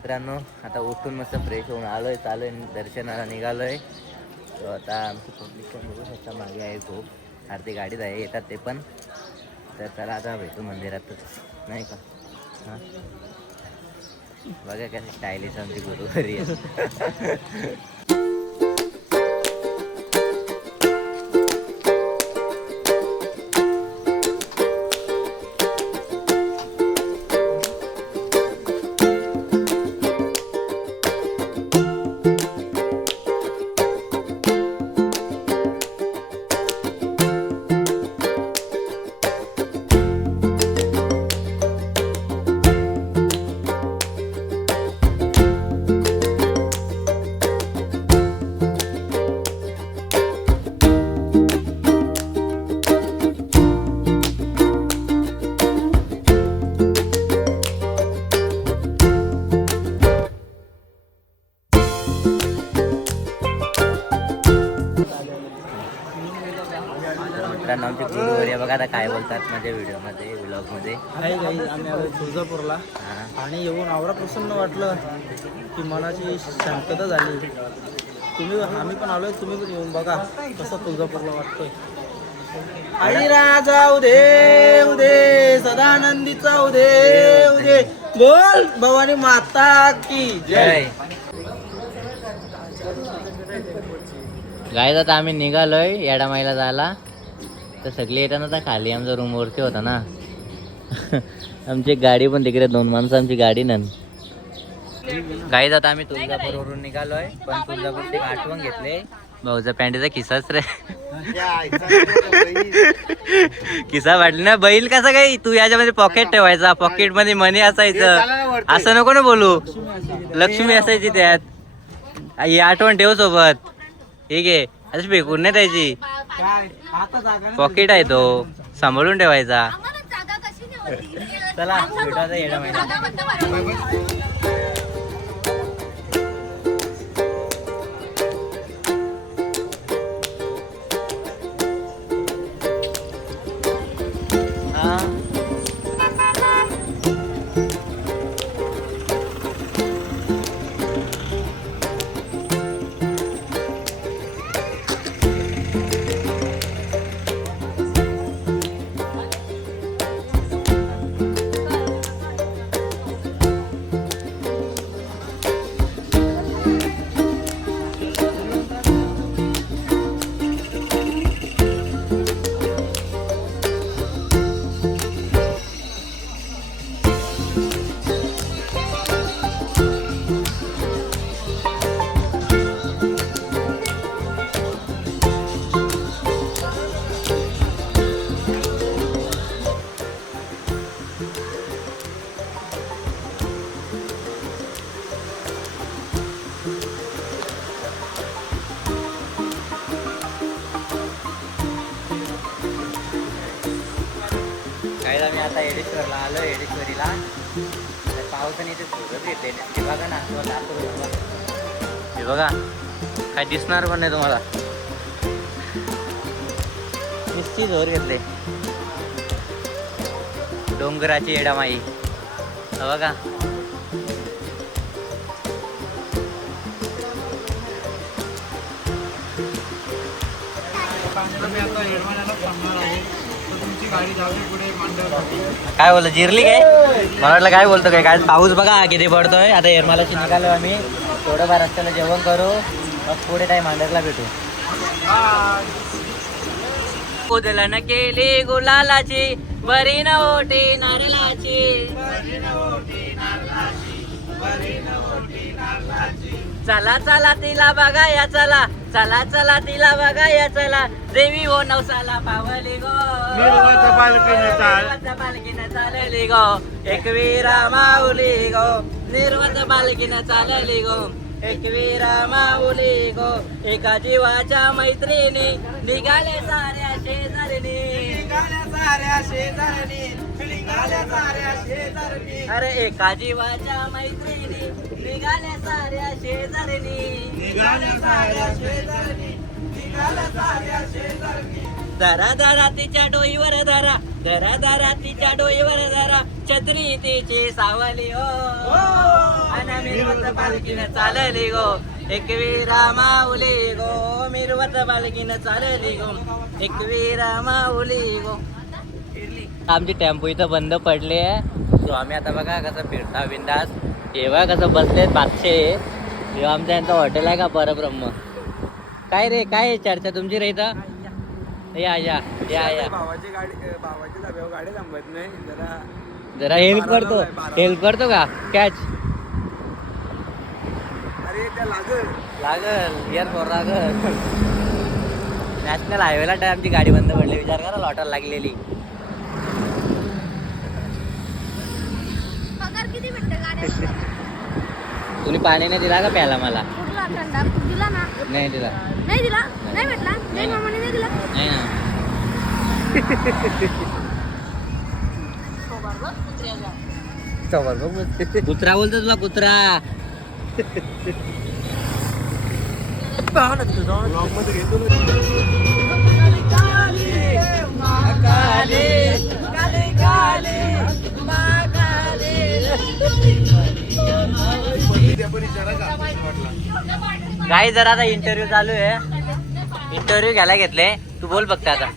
मित्रांनो, आता उठून मस्त फ्रेश होऊन आलोय, चालोय दर्शनाला निघालोय. आता आमची पब्लिक पण बघू शकता, मागे आहे खूप आरती गाडीत आहे, येतात ते पण. तर चला आता भेटू मंदिरातच नाही का. हां बघा कशी स्टायलिश आमची गुरुवारी आहे. मित्रांनो, आमची गुरुवारी बघा आता काय बोलतात माझ्या व्हिडिओमध्ये, व्लॉगमध्ये. आम्ही आलो तुळजापूरला आणि येऊन आवरा प्रसन्न वाटलं की मनाची शांतता झाली. आम्ही पण आलोय, तुम्ही पण येऊन बघा कसं तुळजापूरला वाटतोय. आई राजा उदे उदे सदानंदीचा उदे उदे, बोल भवानी माता की जय. गाईज आता आम्ही निघालोय येडामाईला जायला. तर सगळे येताना तर खाली आमचा रूमवरती होता ना. आमची गाडी पण तिकडे, 2 माणसं आमची गाडी ना. गाईज आता आम्ही तुळजापूरवरून निघालोय, पण तुळजापूरची आठवण घेतले. भाऊचा पॅन्टीचा खिसाच रे. खिसा वाटली ना. बैल कसा काही तू याच्यामध्ये पॉकेट ठेवायचा, पॉकेट मध्ये मनी असायचं. असं नको ना बोलू, लक्ष्मी असायची त्यात. ही आठवण ठेव सोबत. ठीक आहे, असं फेकून नाही द्यायची. पॉकेट आहे तो, सांभाळून ठेवायचा. चला भेटू आता येडामाईला. आम्ही आता येडेश्वरला आलो. येडेश्वरीला पावसाने इथे सोडत येते. ते बघा ना, हे बघा काय दिसणार पण नाही तुम्हाला. नुसती जोर घेतले. डोंगराची येडामाई बघा. काय बोलतो जिरली काय? मला वाटलं काय बोलतो काय. पाऊस बघा किती पडतोय. आता येरमालाची निघालो आम्ही. थोडंफार रस्त्याला जेवण करू, मग पुढे काय मांडरला भेटू. उदलन केली गुलालाची, बरी नवटी नारळाची. चला चला तिला बघाया चला, चला चला तिला बघाया चला. देवी हो नवसाला पावली गो, पालखीनं चालली गो. एकवीरा माऊली गो, निर्वत पालखीनं चालली गो. एकवीरा माऊली गो. एका जीवाच्या मैत्रिणी निघाले साऱ्या शेजारणी. अरे एका जीवाच्या मैत्रिणी निघाल्या साऱ्या शेजारणी. धरा धरा तिच्या डोईवर धरा, धरा धरा तिच्या डोईवर धरा, छत्री तिची सावली हो, आणि मिरवत पालखीनं चालली गो, एकवीरा माऊली गो, मिरवत पालखीनं चालली गो, एकवीरा माऊली गो. आमची टेम्पो इथं बंद पडली आहे. सो आम्ही आता बघा कसं फिरता बिंदास. तेव्हा कसं बसलेत बादशे. तेव्हा आमच्या यांचं हॉटेल आहे का परब्रह्म. काय रे काय चर्चा तुमची रे इथं. या या या या भावाची गाडी थांबत नाही जरा हेल्प करतो का कॅच. अरे त्या लागल इयर फोर लागल. नॅशनल हायवेला आमची गाडी बंद पडली. विचार करा लॉटाला लागलेली. तुम्ही पाणी नाही दिला का प्यायला मला. नाही दिला नाही ना. कुत्रा बोलतो तुला कुत्रा. काही जरा आता इंटरव्ह्यू चालू आहे. इंटरव्ह्यू घ्यायला घेतले. तू बोल फक्त आता.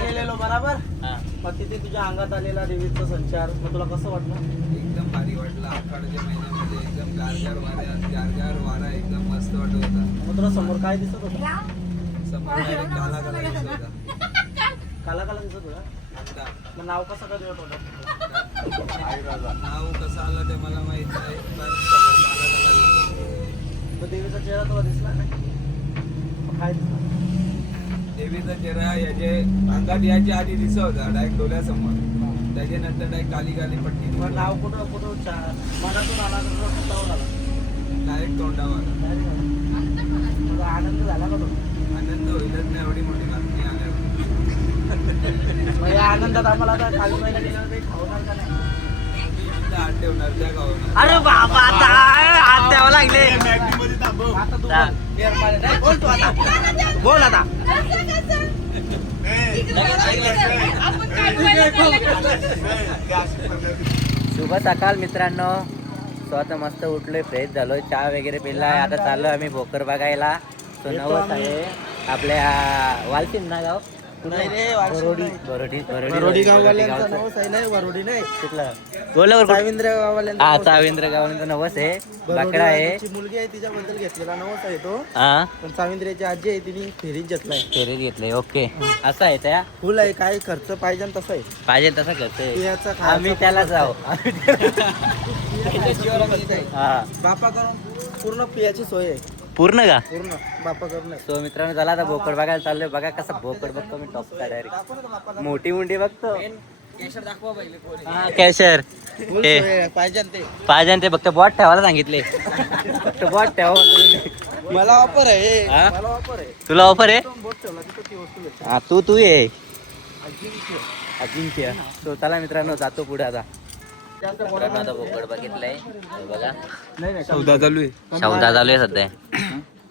गेलेलो बरोबर. मग तिथे तुझ्या अंगात आलेला देवीचा संचार मग तुला कसं वाटलं. एकदम भारी वाटलं. आखाडच्या महिन्यामध्ये एकदम गारगार वारा एकदम मस्त वाटत होता. मग तुला समोर काय दिसत होता. समोर direct काला काला दिसत होता. काला काला दिसत होता. मग नाव कसं काय दिसत होतं. नाव कसं आलं ते मला माहित नाही पण समोर काला काला दिसत होता. मग देवीचा चेहरा तुला दिसला नाही. मग काय दिसला. देवीचा चेहरा याचे अंगात याच्या आधी दिसत होता डायरेक्ट डोळ्यासमोर. त्याच्यानंतर डायरेक्ट काली काली पट्टी. मग नाव कुठं मनातून आला स्वतःवर आला. डायरेक्ट तोंडावर. मग आनंद झाला का तो. आनंद होईलच नाही एवढी मोठी बातमी आल्यावर. मग या आनंदात आम्हाला आता खाली महिना गेल्यावर काही खावणार का नाही. हात ठेवणार त्या गावाला. अरे बाबा आता हात द्यावं लागले. आता तू बोल तू आता. बोल आता. शुभ सकाळ मित्रांनो. स्वतः मस्त उठलोय फ्रेश झालोय चहा वगैरे पिलाय. आता चाललोय आम्ही भोकर बघायला. तो नवस आहे आपल्या वालसिन ना गाव. वरोडी गाववाल्यांचं नवस आहे नाही. वरोडी नाही कुठलं साविंद्र गाववाल्यांचं हा नवस आहे. साविंद्र गावांचा नवस आहे. वरोडीला बाकडा आहे. तिची मुलगी आहे तिच्याबद्दल घेतलेला नवस आहे तो. हा पण साविंद्रची आजी आहे तिने फेरीत घेतलाय. फेरीत घेतलंय. ओके असं आहे त्या. फुल आहे काय खर्च पाहिजे ना तसं आहे. पाहिजे तसं करतोय पियाचा खायचा आम्ही त्याला जाऊ. हा बापा करून पूर्ण पियाची सोय आहे. पूर्ण का. पूर्ण बापा करून आहे. सो मित्रांनो चला आता बोकड बघायला चाललोय. बघा कसं बोकड बघतो मी टॉपचा डायरेक्ट. मोठी मुंडी बघतो. हा कॅशर फुल हे. सोय आहे. पाहिजे ना ते. पाहिजे ते फक्त बॉट ठेवायला सांगितले. फक्त बॉट ठेवा. मला ऑफर आहे. हा? मला ऑफर आहे. तुला ऑफर आहे. बोट ठेवला तिथं ती वस्तू भेटते. हा तू ये अजिंक्य. अजिंक्य. तो चला मित्रांनो जातो पुढे आता. मित्रांनो आता बोकड बघितलंय हे बघा. नाही सौदा चालू आहे. सौदा चालू आहे सध्या.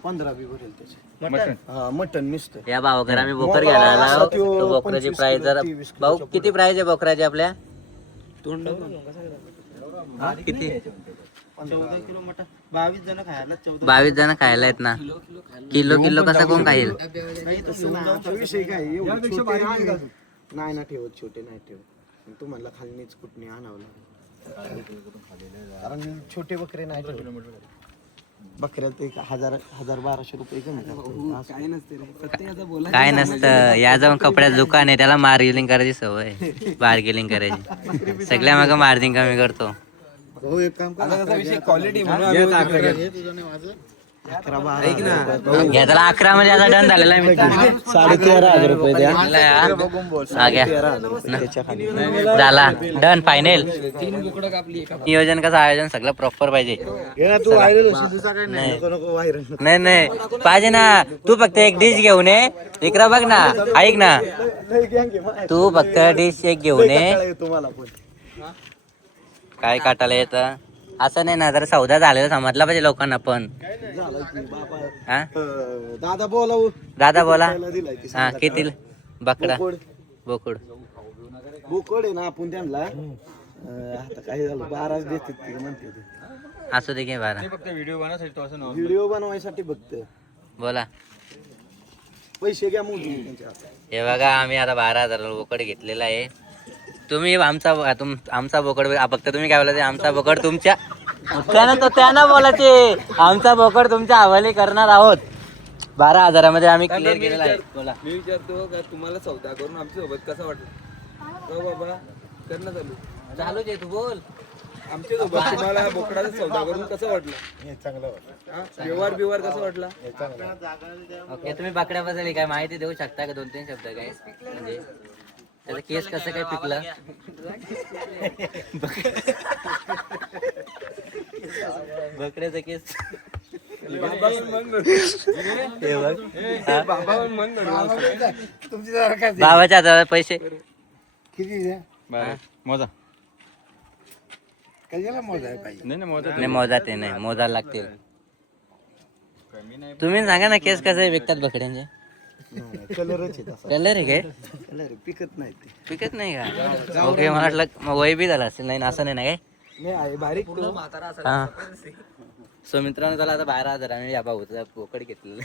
15 बी भरेल त्याचे. मटन हा मटन नुसतं. या भावाकडे आम्ही बोकर घ्यायला आलो. तो बोकराची प्राइस जरा भाऊ किती प्राइस आहे बोकराची आपल्या. किती 14 किलो मटन. 22 जण खायला. 14 22 जण खायला आहेत ना. किलो कसा कोण खाईल. नाही तसं नाही. आता विषय काय एवढे छोटे नाही ना ठेवत. छोटे नाही ठेवत. तू म्हणला खालनीच कुठने आणावं लागेल. कारण छोटे बकरे नाही ठेवत. बकऱ्यात 1000-1200 रुपये कमी करतात. काय नसते. काय नसतं. या जाऊन कपड्यात दुकान आहे त्याला मार्केटिंग करायची सवय. बार्गेनिंग करायची. सगळ्या मग मार्जिन कमी करतो. हो एक काम कर. क्वालिटी घेतला 11 मध्ये आता डन झालेला आहे मित्रांनो. 13,500 रुपये द्या. झाला डन फायनल. नियोजन कसं आयोजन सगळं प्रॉपर पाहिजे. तू व्हायरल होशील. तुझा काय नाही. नको व्हायरल. नाही पाहिजे ना. तू फक्त एक डिश घेऊन ये. इकडं बघ ना. ऐक ना तू फक्त डिश एक घेऊन ये. तुम्हाला पण काय काटायला येतं. असं नाही ना, जरा सौदा झालेला समजला पाहिजे लोकांना पण. झालं की बाबा हा दादा बोलावं. दादा बोला. दिलाय की हा किती बकडा बोकड बोकड बोकड आहे ना आपण त्यांना आता काय झालं 12 देतात ते म्हणते ते. असू दे घे बारा. व्हिडिओ बनवायसाठी बघत बोला. पैसे घ्या मोजून त्यांच्या हातात. हे बघा आम्ही आता 12,000 बोकड घेतलेला आहे. तुम्ही आमचा बोकड फक्त तुम्ही काय बोला आमचा बोकड तुमच्या त्यांना बोलायचे. आमचा बोकड तुमच्या हवाली करणार आहोत. 12,000 आम्ही क्लिअर केलेला आहे. बोला. मी विचारतो का तुम्हाला सौदा करून आमच्या सोबत कसं वाटलं? हो बाबा कर ना चालू. चालूच आहे तू बोल. आमच्या सोबत तुम्हाला बोकडाचा सौदा करून कसं वाटलं? हा? व्यवहार कसं वाटला? ओके तुम्ही बकड्याबद्दल काय माहिती देऊ शकता का? 2-3 शब्द काय म्हणजे त्याचा केस कसं काय पिकलं? बकड्याचा केस बाबा पण मन हे बघ. हा? बाबा पण मन बाबाच्या हातात पैसे किती मोजा कशाला मोजाय पाहिजे? नाही मोजात आहे नाही मोजायला लागतील. तुम्ही सांगा ना केस कसे विकतात बकड्यांचे? कलरच आहे तसा. कलर आहे काय? कलर पिकत नाही ते. पिकत नाही का? ओके मला वाटलं मग वय बी झालं असेल. नाही असं नाही ना काय? नाही आहे बारीक तो. हा सो मित्रांनो त्याला आता 12,000 आम्ही या भाऊचा बोकड घेतलेलं.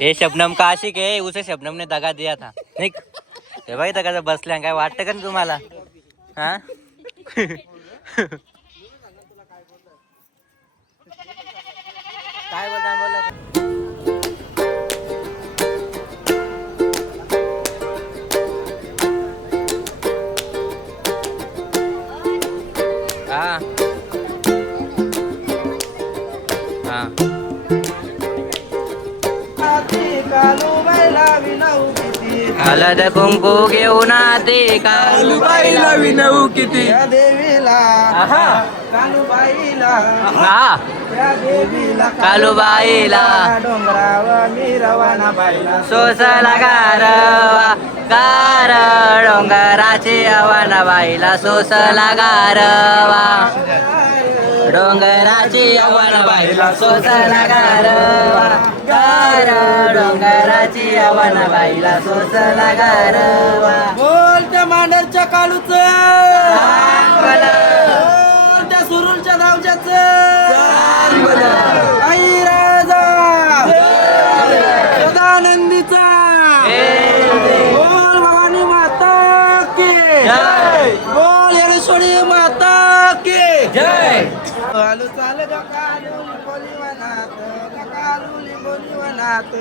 हे शबनम का आशिक है उसे शबनम ने दगा दिया था नाही. हे बाई दगा बसल्या काय वाटतं का तुम्हाला? हा काय बोलता हा हा हळद कुंकू घेऊन आते कालूबाईला विनवू किती त्या देवीला हा कालूबाईला हा त्या देवीला कालूबाईला डोंगरावर मी रवाना बाईला सोसला गारवा गार डोंगराची अवन बाईला सोसला गारवा डोंगराची अवन बाईला सोसला गारवा गार डोंगराची अवन बाईला सोसला गारवा बोल त्या मांडरच्या कालूच बोल त्या सुरुलच्या धावच्याच आई राजा सदानंदीचा बोल भवानी माता की जय. बोल येळेश्वरी माता की जय. कालू चाल ग कालू लिंबोली वनात कालू लिंबोली वनात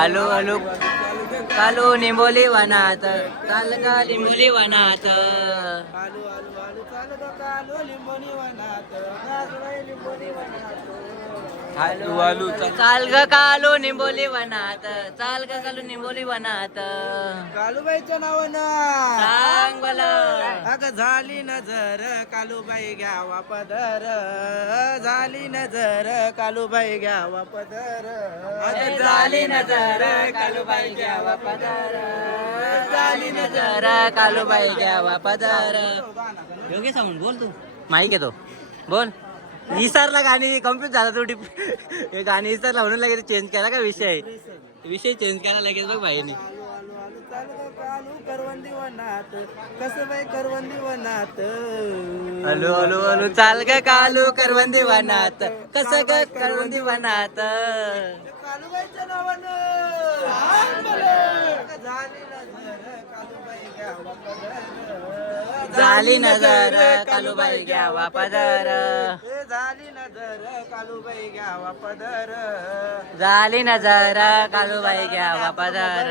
आलू आलू कालू निंबोली वनात चाल का लिंबोली वनात आलू आलू आलू चाल ग कालू लिंबोली वनात गाजवाई लिंबोली वनात आलू आलू चाल ग कालू निंबोली वनात चाल ग कालू निंबोली वनात कालूबाईचं नाव ना सांग मला अग झाली नजर कालूबाई घ्यावा पदर झाली नजर कालूबाई घ्यावा पदर झाली नजर कालूबाई घ्यावा पदर झाली नजर कालूबाई घ्यावा पदर योगेश सावंत बोल तू माईक येतो बोल. विसरला गाणी कम्प्लीट झाला तू हे गाणी विसरला म्हणून लगेच चेंज केला का विषय चेंज केला लगेच बघ भाईने. कालू करवंदी वनात कसं बाई करवंदी वनात हॅलो हॅलो हॅलो चाल ग कालू करवंदी वनात कसं ग करवंदी वनात कालूबाईच्या नावानं झाली नजर कालूबाई घ्यावा पदर झाली नजर कालूबाई घ्यावा पदर झाली नजर कालूबाई घ्यावा पदर झाली नजर कालूबाई घ्यावा पदर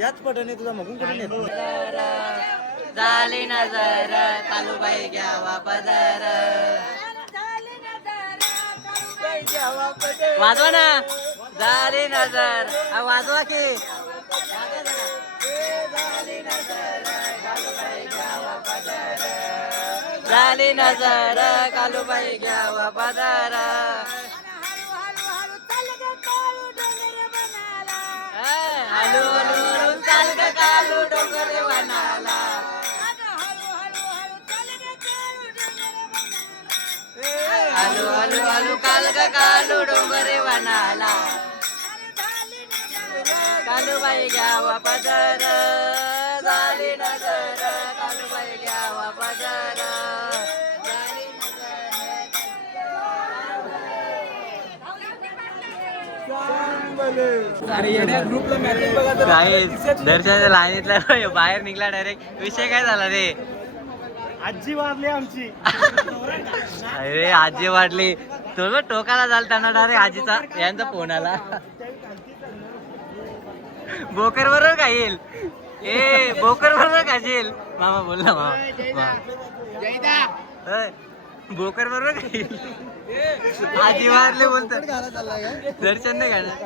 याच पटने तुझा मगून कुठे नेतो झाली नजर कालूबाई घ्यावा पदर वाजवा ना झाली नजर वाजवा की झाली नजर कालूबाई घ्यावा पदर हळू हळू चाल ग कालू डोंगर वनाला कालू काल ग कालू डोंगरे वनाला कालूबाई घ्यावा पदर झाली नजर कालूबाई घ्यावा पदर झाली ग्रुपला मॅसेज बघा तर काय दर्शनाच्या लाईनीतला बाहेर निघला डायरेक्ट विषय काय झाला रे आजी वारली आमची अरे आजी वाटली तो टोकाला झाला त्यांना डायरेक्ट आजीचा यांचा फोन आला बोकर बरोबर काय येईल ए बोकर बरोबर काय येईल मामा बोलला मामा होय, बोकर बरोबर काय येईल आजी वारले बोलतात दर्शन नाही घालत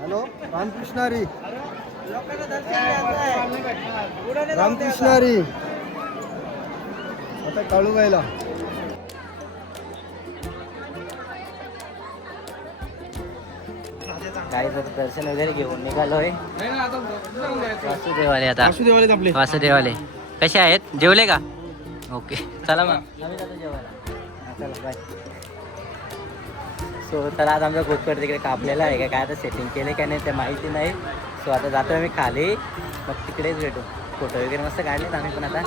हॅलो रामकृष्णारी रामकृष्णारी आता काळूबाईला काय तर दर्शन वगैरे घेऊन निघालोय वासुदेवाले आता वासुदेवाले कसे आहेत जेवले का ओके चला मग आम्ही जातो जेवायला हा, चला बाय सो तर आज आमचा गोटकर तिकडे कापलेला आहे का काय आता सेटिंग केले का नाही ते माहिती नाही सो आता जातो आम्ही खाली मग तिकडेच भेटू फोटो वगैरे मस्त काढलेत आम्ही पण आता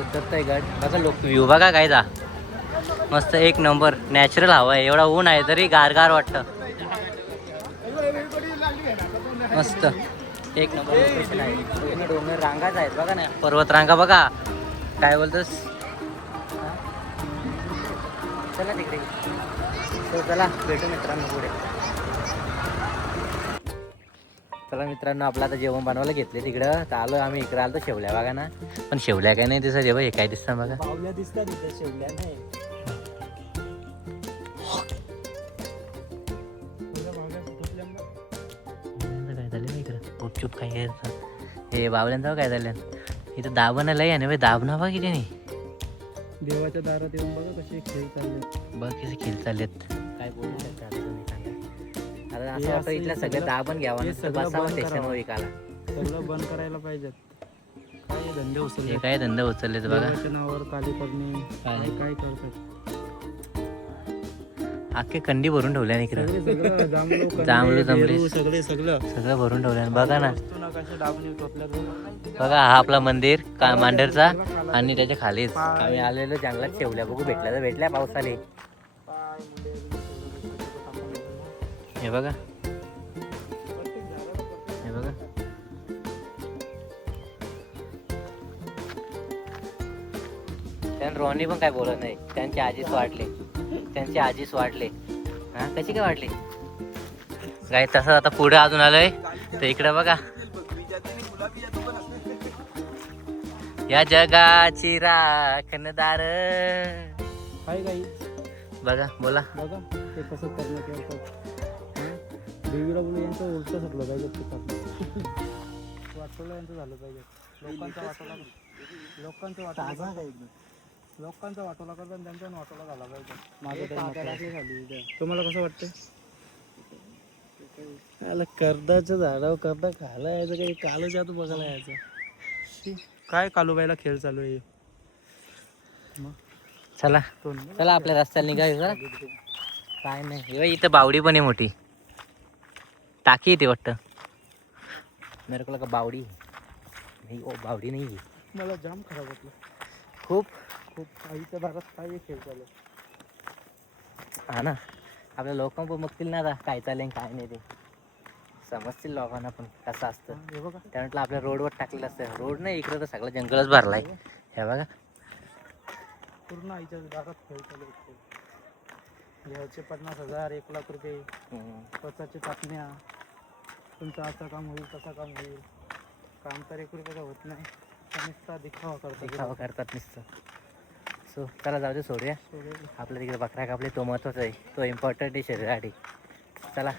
उतरतोय गड बघा लोक व्ह्यू बघा काय जा मस्त एक नंबर नॅचरल हवा आहे एवढा ऊन आहे तरी गारगार वाटतं मस्त एक नंबर लोकेशन आहे पूर्ण डोंगर रांगाच आहेत बघा ना पर्वत रांगा बघा काय बोलतोस चला तिकडे सो चला भेटू मित्रांनो पुढे चला मित्रांनो आपलं आता जेवण बनवायला घेतले तिकडं तर आलो आम्ही इकडे आलो शेवल्या बघा ना पण शेवल्या काय नाही दिसत जेव्हा हे काय दिसतं बघा पावल्या दिसतात तिथे शेवल्या नाही काय झालं ना इकडं गुपचूप काय घ्यायचं हे बावल्यांचं काय झालं इथं दाबण लय आहे ना भाई दाबना बघ किती नाही देवाच्या दारात येऊन बघा कसे खेळ चालले बघ किती खेळ चाललेत काय बोलू शकता आता तुम्ही सांगा आता असं वाटतं इथलं सगळं दाबण घ्यावं हे नसतं सगळं बसावं बंद स्टेशनवर करावं. एकाला सगळं बंद करायला पाहिजेत काय धंदे उचलले हे काय धंदा उचललेत बघा देवाच्या नावावर काली करणे काय? काय करतात अख्खे कंडी भरून ठेवल्या इकडं सगळं जांभळं, कंदे, जांभळं, जमली. पेरू, सगळं सगळं भरून ठेवलं बघा ना वस्तू नकाशा दाबून टोपल्या बघा हा आपला मंदिर का मांडरचा आणि त्याच्या खालीच आम्ही आलेलो जंगलात ठेवल्या बघू भेटल्या तर भेटल्या पावसाने हे बघा हे बघा त्यानं रोहनी पण काय बोलत नाही त्यांची आजीच वाटले हा कशी काय वाटली काय तसं आता पुढे अजून आलोय तर इकडे बघा या जगाची राखणदार काय काही बघा बोला बघा ते कसं करण्यात येतं देवीला बोलू यांचं उलटं सगळं पाहिजे वाटोला यांचं झालं पाहिजे लोकांचा वाटोला करतात त्यांचा वाटोला झाला पाहिजे माझं तुम्हाला कसं वाटतं कर्दाच्या झाडावर कर्दा खायला यायचं काही कालच जातो बघायला यायचं काय कालूबाईला खेळ चालू आहे चला चला आपल्या रस्त्याला निघायचं काय नाही हे इथं बावडी पण आहे मोठी टाकी येते वाटतं मेरे को लगा बावडी नाही ओ बावडी नाही आहे. मला जाम खराब वाटलं खूप खूप आईच्या भागात काय खेळ चालू हा ना आपल्या लोक पण बघतील ना आता काय चालेल काय नाही ते समजतील लोकांना पण कसं असतं हे बघा त्यानंतर आपल्या रोडवर टाकलेलं असतं रोड नाही इकडं तर सगळं जंगलच भरलाय हे बघा पूर्ण आईच्या भागात खेळ चालू आहेत घ्यायचे 50,000 1,00,000 रुपये स्वतःच्या चाचण्या तुमचं असं काम होईल तसं काम होईल काम तर 1 रुपयाचं होत नाही नुसता दिखावा करतात नुसतं सो चला जाऊ दे सोडूया आपल्या तिकडे बकरा कापले तो महत्वाचा आहे तो इम्पॉर्टंट आहे शरीरासाठी चला